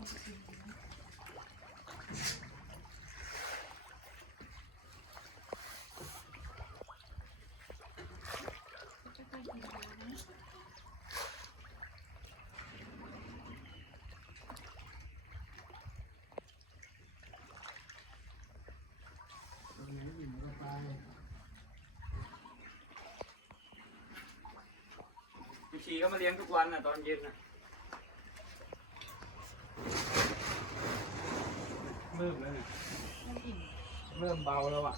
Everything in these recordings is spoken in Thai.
ตรงไหนอิ่มก็ไปพี่ชีก็มาเลี้ยงทุกวันน่ะตอนเย็นน่ะ เริ่มแล้วนี่เริ่มเบาแล้วอะ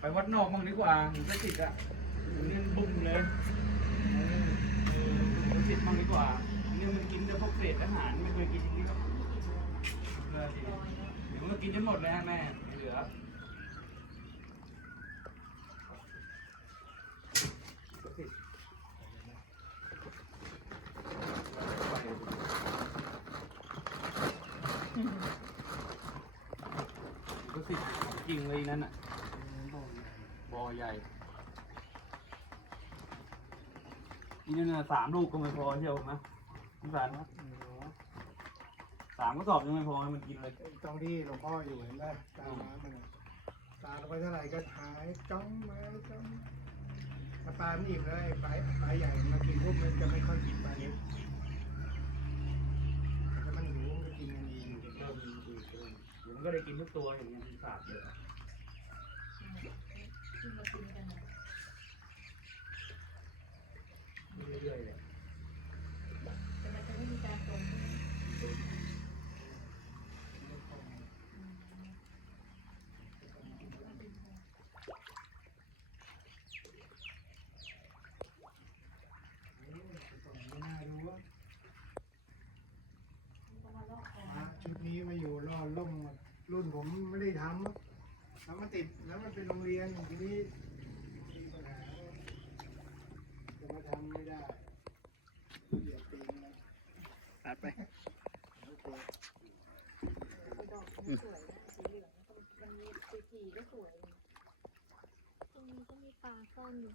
ไปวัดนอกมั่งดีกว่าอยู่ใกล้ติดอะอยู่นี่บุ้มเลยเออเอออยู่ติดมั่งดีกว่านี่มันกินแต่พวกเศษอาหารไม่เคยกินอย่างนี้หรอกเออสิเดี๋ยวมันก็กินจนหมดเลยฮะแม่ไม่เหลือ ก็สิ จริงเลยนั่นอะบ่อใหญ่นี่นั่นน่ะสามลูกก็ไม่พอเชียวนะสงสารนะสามก็สอบยังไม่พอให้มันกินเลยตรงที่หลวงพ่ออยู่เห็นไหมตามน้ำมันน่ะตาไปเท่าไหร่ก็หายจ้องมาจ้องถ้าปลาไม่อิ่มเลยปลาปลาใหญ่มากินปุ๊บมันจะไม่ค่อยกินปลาเล็กแต่ถ้ามันหิวมันก็กินกันเองเพิ่มอีกเพิ่ม เดี๋ยวมันก็ได้กินทุกตัวอย่างเงี้ยมันขาดเยอะเรื่อยๆเลย ชุดนี้มาอยู่รอดล่มหมดรุ่น ผมไม่ได้ทำแล้วมันติดแล้วมันเป็นโรงเรียนทีนี้มีปัญหาจะมาทำไม่ได้เดี๋ยวตีนนะตัดไปโอเคดอกมันสวยนะสีเหลืองมันมีสีผีก็สวยตรงนี้ก็มีปลาซ่อนอยู่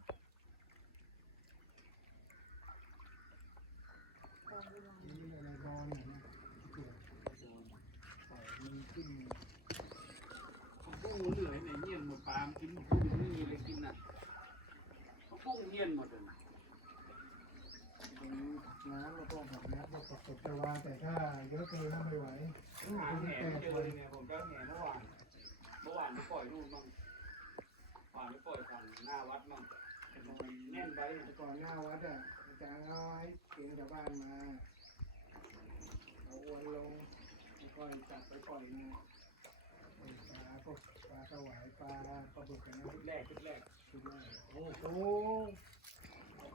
กองเวลา นี่อะไรบอลเนี่ยนะเกี่ยวปล่อยมันขึ้น ผมกุ้งเหลือไหนเงี้ยนหมดปลามนกินหมดกุ้งไม่มีอะไรกินอะ เขากุ้งเงี้ยนหมดเลยตรงนี้น้ำแล้วก็แบบนี้ก็ประกบจะวางแต่ถ้าเยอะเกินก็ไม่ไหวหาแหไม่เจอเลยเนี่ยผมก็แหเมื่อวานเมื่อวานไปปล่อยนู่นมั่งวานไปปล่อยฝั่งหน้าวัดมั่งแต่ทำไมแน่นไปเนี่ยแต่ก่อนหน้าวัดอะอาจารย์เอาให้เกียงชาวบ้านมาเอาอวนลงค่อยๆจับไปปล่อยนะปล่อยปลาพวกปลาสวายปลาปลาบึกกันนะชุดแรกชุดแรกคิดว่า โอ้โห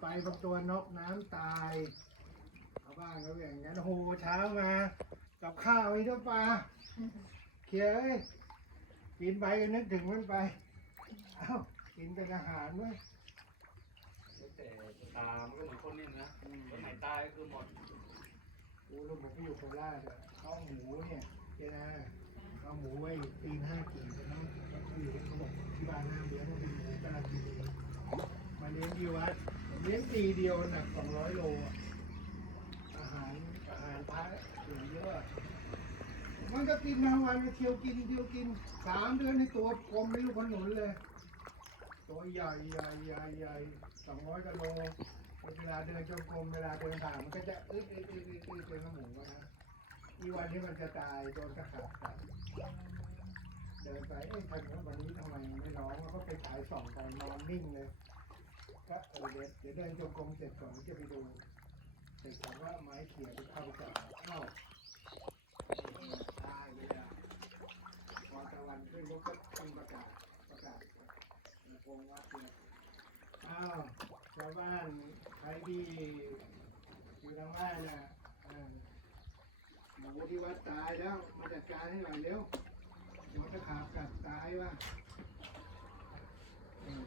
ไปบางตัวนกน้ำตายชาวบ้านเขาอย่างนั้นโอ้โหเช้ามา กับข้าวมีด้วยปลาเขียเอ้ยกินไปก็นึกถึงมันไป เอ้ากินเป็นอาหารเว้ยแต่ตามันก็เหมือนคนนี่นะคนไหนตายก็คือหมดโอ้ลูกผมก็อยู่โคราชอะข้าวหมูเนี่ยเจนะข้าวหมูไว้ตีนห้ากี่จะต้องก็ คือเขาบอกที่บ้านห้ามเลี้ยงมันนหมูกระกินเองมาเลี้ยงที่วัดเลี้ยงปีเดียวหนักสองร้อยโลอะอาหารอาหารพระเหลือเยอะมันก็กินทั้งวันก็เที่ยวกินเที่ยวกินสามเดือนในตัวกลมไม่รู้ขนุนเลย ตัวใหญ่ใหญ่ใหญ่ใหญ่สองร้อยกิโลเวลาเดินจงกรมเวลาเดินผ่านมันก็จะอึดอึดอึดอึดอึดเป็นน้ำหมูนะอีวันที่มันจะตายโดนกระขาด เดินไปเอ้ยทำไมวันนี้ทำไมไม่ร้องแล้วก็ไปสายส่องตอนอนนิ่งเลยก็เออเดี๋ยวเดี๋ยวเดินจงกรมเสร็จก่อนจะไปดูเสร็จผมว่าไม้เขี่ยไปเข้าไปจับเอ้าตายไม่ได้พอตะวันขึ้นก็ขึ้นประกาศประกาศโกงวัดเนี่ยอ้าวชาวบ้านใครที่อยู่ทางบ้านน่ะหมูที่วัดตายแล้วมาจัดการให้หน่อยเร็ว จะขาบกัดตายว่ะเออ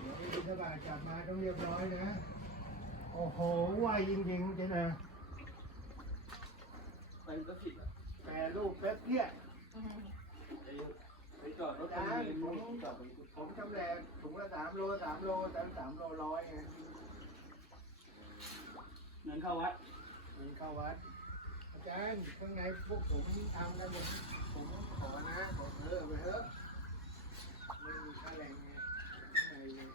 เดี๋ยวไปบิณฑบาตกลับมาต้องเรียบร้อยนะ โอ้โหไวจริงๆใช่ไหมไปก็ผิดอะแปรรูปแป๊บเดียวไปไปจอดรถตรงนี้ผมจอดตรงนี้ผมจำแหลกถุงละสามโลสามโลสามสามโลร้อยไงเงินเข้าวัดเอมันเข้าวัดอา จารย์ข้างในพวกผมทำกันผมผมขอนะบอกเออไปเถอะไม่มีค่าแรงไงข้างในเนี่ย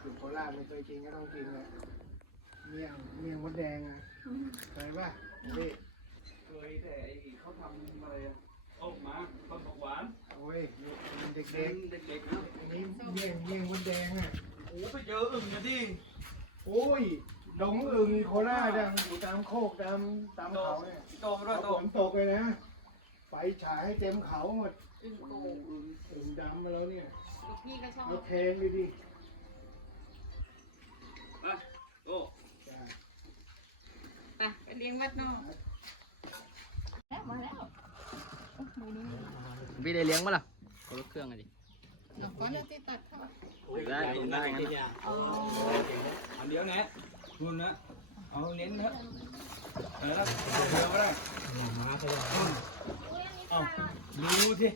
อยู่โคราชไม่เคยกินก็ต้องกินเลยเมี่ยงเมี่ยงมดแดงอะเคยป่ะนี่เคยแต่ไอ้เขาทำอะไรอะออกมาต้นผักหวานโอ้ยมันเด็กเด็กเด็กๆนะๆอันนี้เมี่ยงเมี่ยงมดแดงอะ โอ้ไปเจออึ่งนะดิโอ้ยดงอึ่งโคราชดังอยู่ตามโคกตามตามเขาเนี่ยโตมาด้วยฝโตนตกเลยนะไฟฉายให้เต็มเขาหมดอึ่งโกอึ่งอึ่งดำมาแล้วเนี่ยลูกพี่ก็ชอบรถแทงดูดิมาโตจ้ะไปไปเลี้ยงวัดนอกแล้วมาแล้วโอ้โหนี่พี่ได้เลี้ยงปะล่ะคนละเครื่องอะดิหนอ ก้อนที่ตัดเข้าได้ได้งั้นน่ะอ๋ออันเดียวนะนู่นนะ เอาเน้นนะเออแล้วเดียวก็ได้เอาดูสิ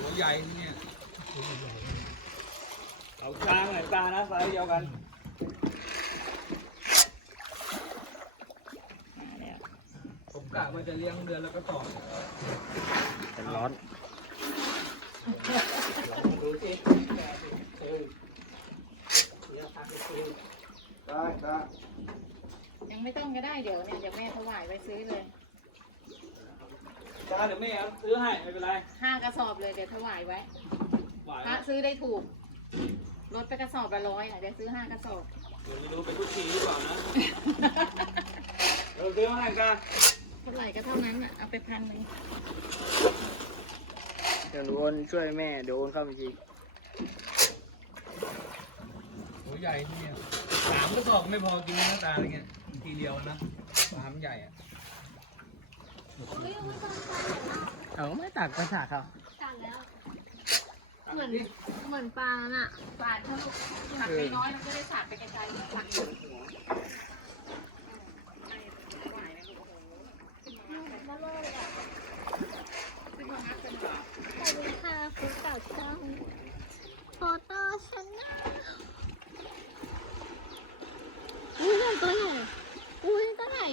หัวใหญ่เนี่ยเอาช้างไหนปลานะปลาเดียวกันผมกะว่าจะเลี้ยงเดือนแล้วก็ต่อเป็นร้อน ได้ได้ยังไม่ต้องก็ได้เดี๋ยวเนี่ยเดี๋ยวแม่ถวายไปซื้อเลยจ้าเดี๋ยวแม่เอาซื้อให้ไม่เป็นไรห้ากระสอบเลยเดี๋ยวถวายไว้หวพระซื้อได้ถูกลดไปกระสอบละร้อยอะเดี๋ยวซื้อห้ากระสอบ เดี๋ยวไม่รู้เป็นทุกทีหรือเปล่านะเราซื้อให้กันเท่าไหร่ก็เท่านั้นอะเอาไปพันหนึ่ง เดี๋ยวหนูโอนช่วยแม่เดี๋ยวโอนเข้าบัญชีหัวใหญ่เนี่ยสามกระสอบไม่พอกินหน้าตาอะไรเงี้ยทีเดียวนะสามใหญ่อะเอาไม่ตักไปฉากเขาตัดแล้ว เหมือนเหมือนปลาน่ะปลาถ้าผักไปน้อยมันก็ได้สาดไปไกลๆผักอยู่หัวไหวนะลูกโอ้โหขึ้นมามัดเลยขึ้นมามัดเป็นหรอ สวัสดีค่ะ คุณเก่าช่องโฟโต้ชแนลอุ้ยตัวใหญ่อุ้ยตัวใหญ่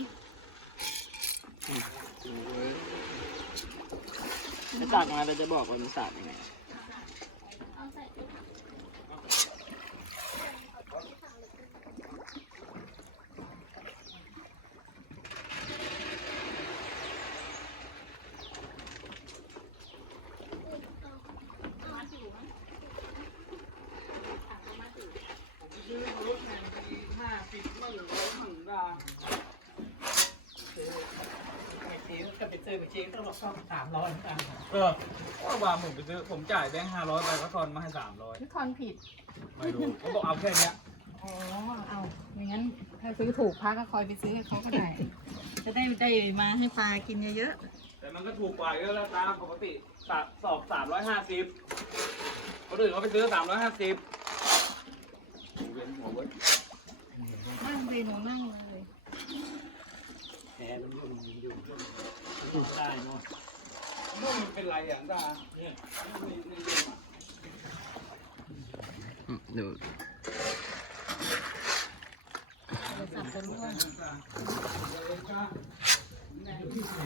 ไม่ตักมาเราจะบอกว่ามันสาดยังไง เอาใส่ถุง มัดอยู่มั้งผักมัดอยู่ ผมซื้อรถแข่งทีห้าสิบมั่งร้อยมั่งได้ ไปซื้อ ก็ไปซื้อไปซื้อต้องบอกต้องสามร้อยกันเออว่าว่าผมไปซื้อผมจ่ายแบงค์ห้าร้อยไปเขาทอนมาให้สามร้อยนี่คอนผิด ไม่รู้เขาบอกเอาแค่เนี้ยอ๋อ เอาไม่งั้นถ้าซื้อถูกพระก็คอยไปซื้อให้เขาก็ได้ จะได้ได้มาให้ปลากินเยอะแต่มันก็ถูกกว่าเยอะแล้วตามปกติสาสอบสามร้อยห้าสิบคนอื่นเขาไปซื้อสามร้อยห้าสิบเว้นหัวเว้ยๆนั่งเลยหนูนั่งเลย แหมมันยุ่งยุ่งได้เนาะมันเป็นไรอะตาเนี่ยนี่นี่นี่อะดูโทรศัพท์จะร่วง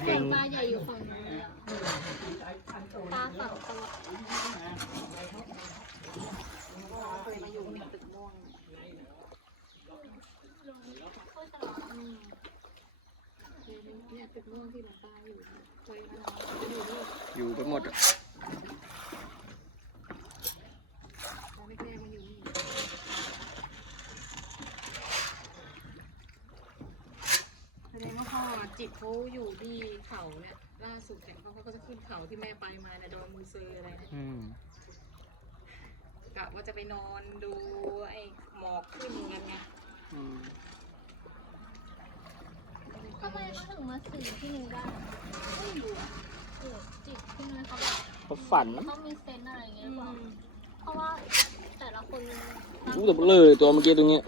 เก่งปลาใหญ่อยู่ฝั่งนู้นปลาสองตัวเคยมาอยู่ในตึกม่วง อืม เนี่ย ตึกม่วงที่หลวงตาอยู่เคยมาไปอยู่ด้วยอยู่ไปหมดอะตอนแรกๆมาอยู่นี่แสดงว่าพ่อจิตเขาอยู่ที่เขาเนี่ยล่าสุดเห็นเขาเขาก็จะขึ้นเขาที่แม่ไปมาเนี่ยโดนมือซื้ออะไรเนี่ยอืมกะว่าจะไปนอนดูไอ้หมอกขึ้นกันไงอืม ทำไมเขาถึงมาสื่อที่นี่ได้ไม่รู้อะเออจิตที่นั่นเขาแบบเขาฝันเขามีเซนส์อะไรอย่างเงี้ยหรือเปล่าเพราะว่าแต่ละคนอู้ตัวเบลอเลยตัวเมื่อกี้ตรงเนี้ย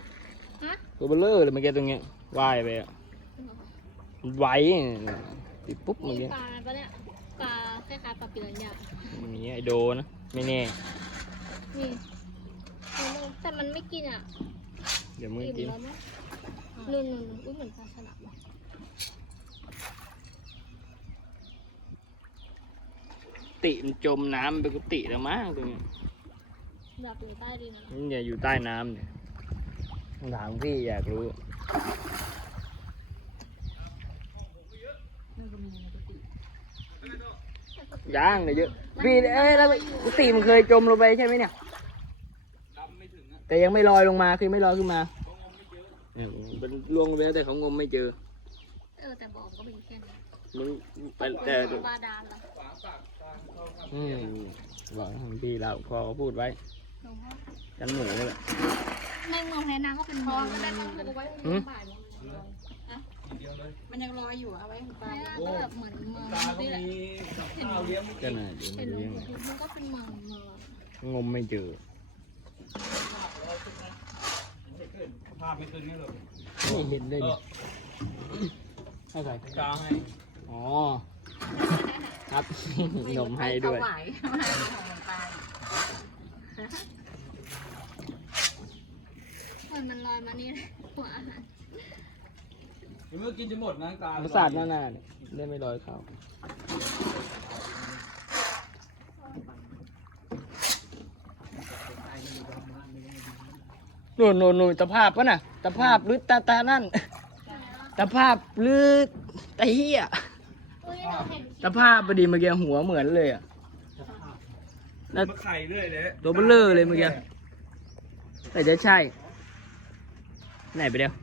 ฮะตัวเบลอเลยเมื่อกี้ตรงเนี้ยว่ายไปอะไวติดปุ๊บมีเมื่อกี้ปลาปะเนี่ยปลาคล้ายๆปลาปิรันยามีไอโดนะไม่แน่ นี่แต่มันไม่กินอะเดี๋ยวมึงอิ่มกิน แล้วมั้งนู่นนู่นนู่นอุ้ยเหมือนปลาฉลามว่ะ ติมันจมน้ำไปกุติแล้วมั้งตรงนี้อยากอยู่ใต้ดินนะมันอย่าอยู่ใต้น้ำเนี่ยต้องถามพี่อยากรู้ย่างเลยเยอะพี่เอ้ยแล้วกุติมันเคยจมลงไปใช่ไหมเนี่ยดำไม่ถึงอะแต่ยังไม่ลอยลงมาคือไม่ลอยขึ้นมาเนี่ยเป็นล่วงลงไปแล้วแต่เขางมไม่เจอ เออแต่บอกก็เป็นแค่นี้มึงไปแต่ บาดาลเหรอ อืมบอกให้พี่เราพอเขาพูดไว้หลวงพ่อกันหมูนี่แหละในเมืองแพนางก็เป็นเมืองก็ได้ต้องดูไว้หืมบ่ายโมงทีเดียวเลยมันยังลอยอยู่เอาไว้ให้ปลาก็แบบเหมือนเมืองตาก็นี่แหละมีกับข้าวเลี้ยงก็น่าจะไม่เห็นหลรู้วงยังไงพ่อมันก็เป็นเมืองเมืองงมไม่เจอภาพไม่ขึ้นนี่หรอกไม่เห็นเลยเอนี่อให้ใครกาให้อ๋อ ครับ นมให้ด้วยถวายของปลาเหมือนมันลอยมานี่เลยหัวอาหารเดี๋ยวเมื่อกินจะหมดนะตาประสาทหน้าหน้าเนี่ยได้ไม่ลอยเข้าโน่นโน่นโน่นตะภาพปะน่ะตะภาพหรือตาตานั่นตะภาพหรือตะเฮีย อุ้ยเราเห็นตะภาพพอดีเมื่อกี้หัวเหมือนเลยอะมาไข่ด้วยเลยตัวเบลเลอร์เลยเมื่อกี้แต่จะใช่ ไหนไปเดียว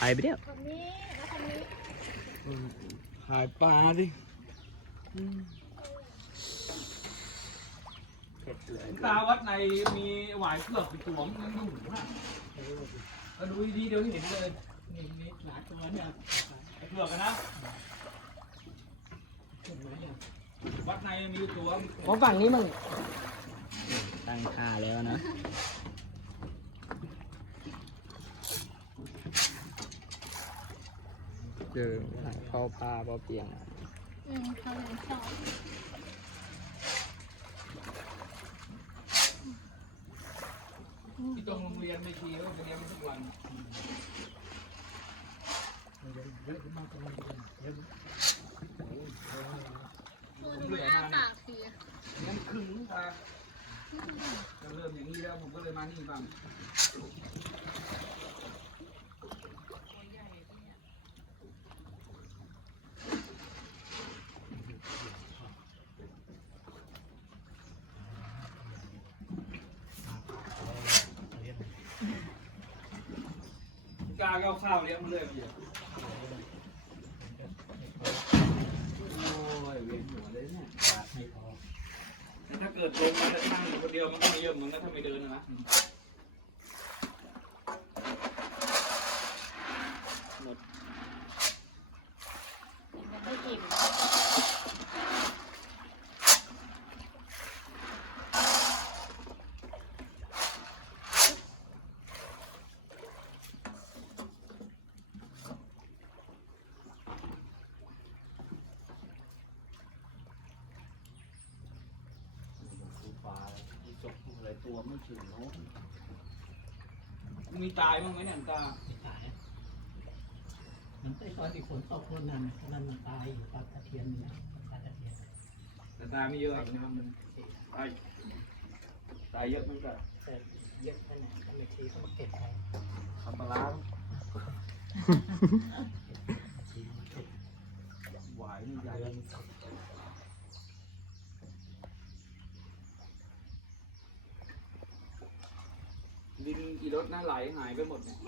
หายไปเดียวคนนี้แล้วคนนี้ขายปลาดิตาวัดในมีหวายเผือกเป็นตัวมันยังอยู่นะก็ดูดีๆเดี๋ยวเห็นเลยนี่นี่หลายตัวเนี่ยไอ้เผือกกันนะ วัดในมีอยู่ตัวเพราะฝั่งนี้มันตั้งค่าแล้วนะเจอเข้าผ้าพอเพียงอืมเขาเห็นชอบที่ตรงโรงเรียนไม่ชีก็ไปเรียนทุกวันดู หน้าตากทีงั้นครึ่งตาจะเริ่มอย่างนี้แล้วผมก็เลยมานี่บ้างกาเอาข้าวเลี้ยงมาเลยพี่อ้ยเวียนหัวเลยเนี่ย ถ้าเกิดลงมาแล้วนั่งอยู่คนเดียวมันก็ไม่เยอะเหมือนกันถ้าไม่เดินนะนะ ไม่อิ่ม มีตายบ้างไหมเนี่ยตามันไอ้ตอนที่ฝนตกคนนั้นนั่นมันตายอยู่ปลาตะเพียนนะปลาตะเพียนแต่ตายไม่เยอะนะครับมันตายตายเยอะเหมือนกันแต่เยอะขนาดนั้นเลยทีเขามาเก็บไปทำปลาร้าทีมาเก็บ หวายนี่ใหญ่ เดือนี่รถหน้าไหลหายไปหมดเนี่ย